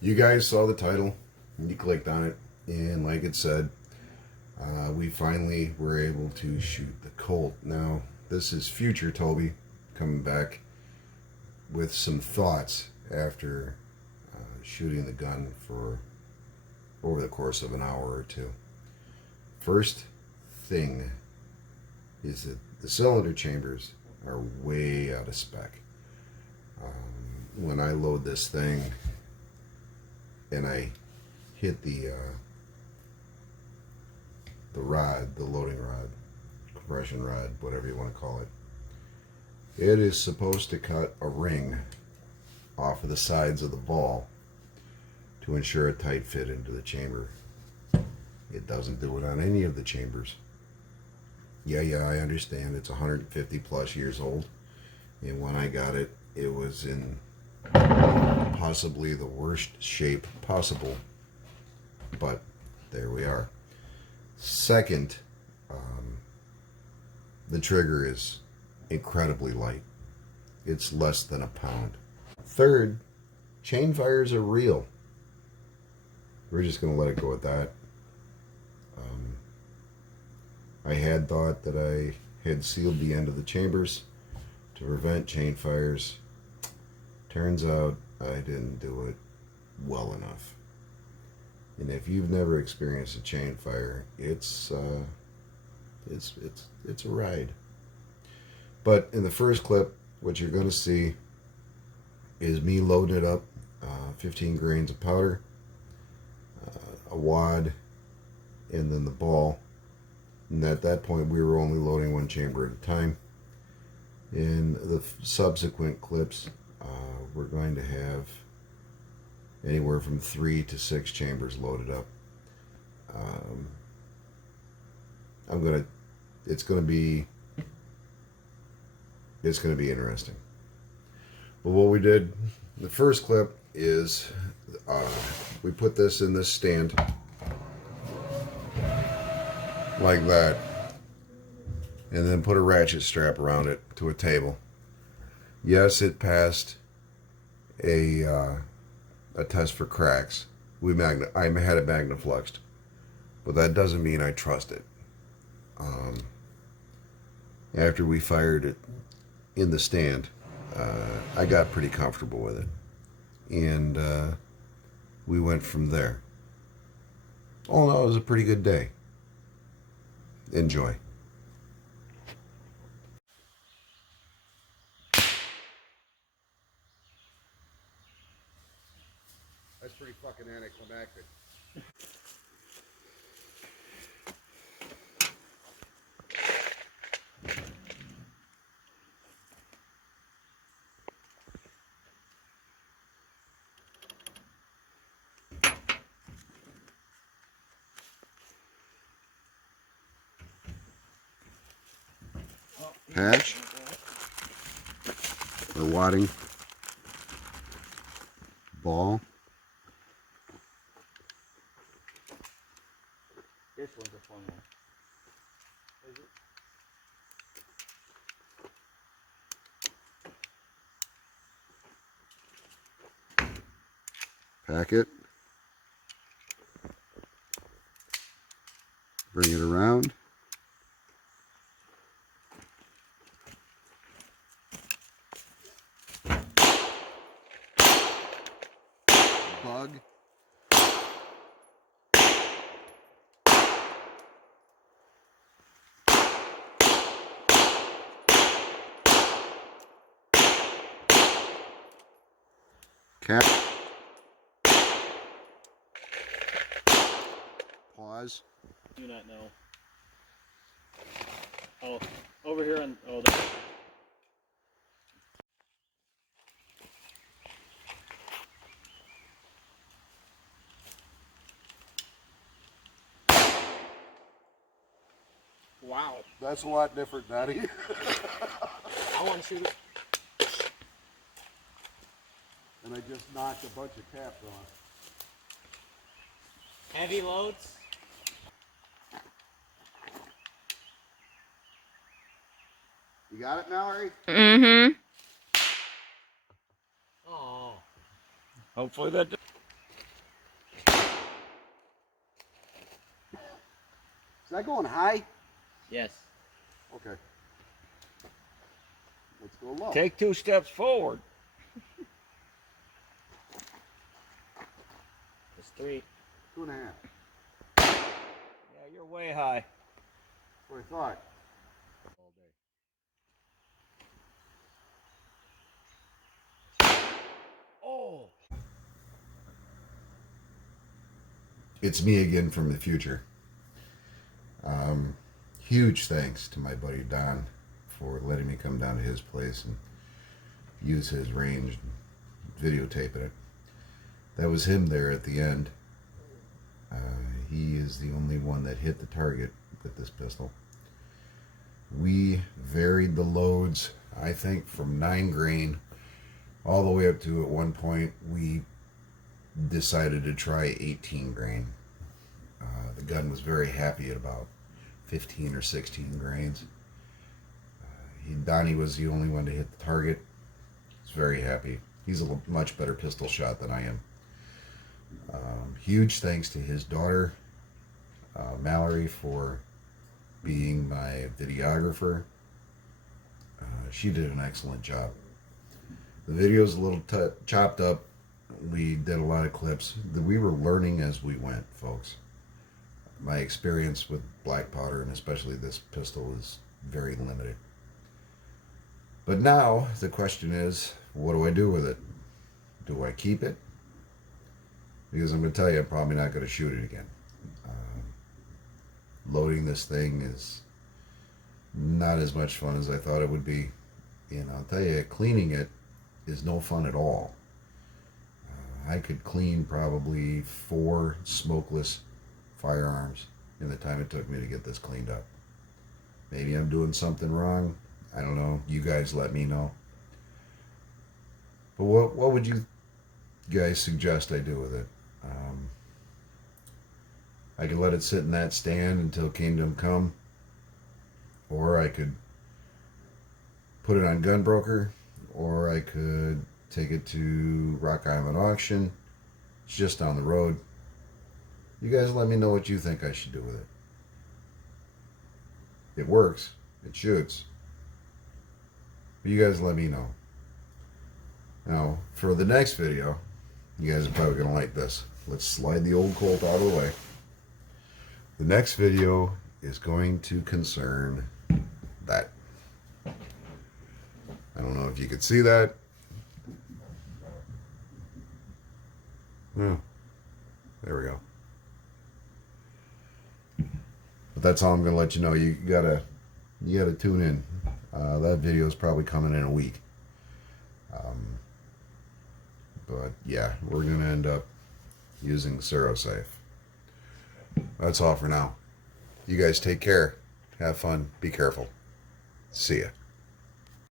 You guys saw the title, and you clicked on it, and like it said, we finally were able to shoot the Colt. Now, this is future Toby coming back with some thoughts after shooting the gun for over the course of an hour or two. First thing is that the cylinder chambers are way out of spec. When I load this thing and I hit the rod, the loading rod, compression rod, whatever you want to call it, it is supposed to cut a ring off of the sides of the ball to ensure a tight fit into the chamber. It doesn't do it on any of the chambers. Yeah, I understand it's 150 plus years old, and when I got it, it was in possibly the worst shape possible, but there we are. Second, the trigger is incredibly light. It's less than a pound. Third, chain fires are real. We're just going to let it go at that. I had thought that I had sealed the end of the chambers to prevent chain fires. Turns out I didn't do it well enough. And if you've never experienced a chain fire, it's a ride. But in the first clip, what you're going to see is me loading it up, 15 grains of powder, a wad, and then the ball. And at that point, we were only loading one chamber at a time. In the subsequent clips, we're going to have anywhere from 3 to 6 chambers loaded up. It's going to be interesting. But what we did in the first clip is we put this in this stand like that, and then put a ratchet strap around it to a table. Yes, it passed a test for cracks. I had it magnafluxed, but that doesn't mean I trust it. After we fired it in the stand, I got pretty comfortable with it, and we went from there. All in all, it was a pretty good day. Enjoy. That's pretty fucking anticlimactic. Patch or wadding ball. This one's a fun one. Is it? Packet. Bring it around. Bug. Cap. Pause. Do not know. Oh, over here on. Oh, there. Wow. That's a lot different, Daddy. I want to shoot it. And I just knocked a bunch of caps off. Heavy loads. You got it, Mallory? Mm-hmm. Oh. Hopefully that. that going high? Yes. Okay. Let's go low. Take 2 steps forward. It's 3. 2.5. Yeah, you're way high. That's what I thought. All day. Oh. It's me again from the future. Huge thanks to my buddy Don for letting me come down to his place and use his range and videotaping it. That was him there at the end. He is the only one that hit the target with this pistol. We varied the loads, I think, from 9 grain all the way up to, at one point, we decided to try 18 grain. The gun was very happy at about 15 or 16 grains. Donnie was the only one to hit the target. He's very happy. He's a much better pistol shot than I am. Huge thanks to his daughter, Mallory, for being my videographer. She did an excellent job. The video's a little chopped up. We did a lot of clips. We were learning as we went, folks. My experience with black powder, and especially this pistol, is very limited. But now the question is, what do I do with it? Do I keep it? Because I'm going to tell you, I'm probably not going to shoot it again. Loading this thing is not as much fun as I thought it would be. And I'll tell you, cleaning it is no fun at all. I could clean probably 4 smokeless firearms in the time it took me to get this cleaned up. Maybe I'm doing something wrong. I don't know. You guys let me know. But what would you guys suggest I do with it? I could let it sit in that stand until Kingdom Come, or I could put it on Gunbroker, or I could take it to Rock Island Auction. It's just down the road. You guys let me know what you think I should do with it. It works. It shoots. But you guys let me know. Now, for the next video, you guys are probably going to like this. Let's slide the old Colt out of the way. The next video is going to concern that. I don't know if you could see that. Oh, there we go. But that's all I'm going to let you know. You gotta tune in. That video is probably coming in a week. But yeah, we're going to end up using Serosafe. That's all for now. You guys take care. Have fun. Be careful. See ya.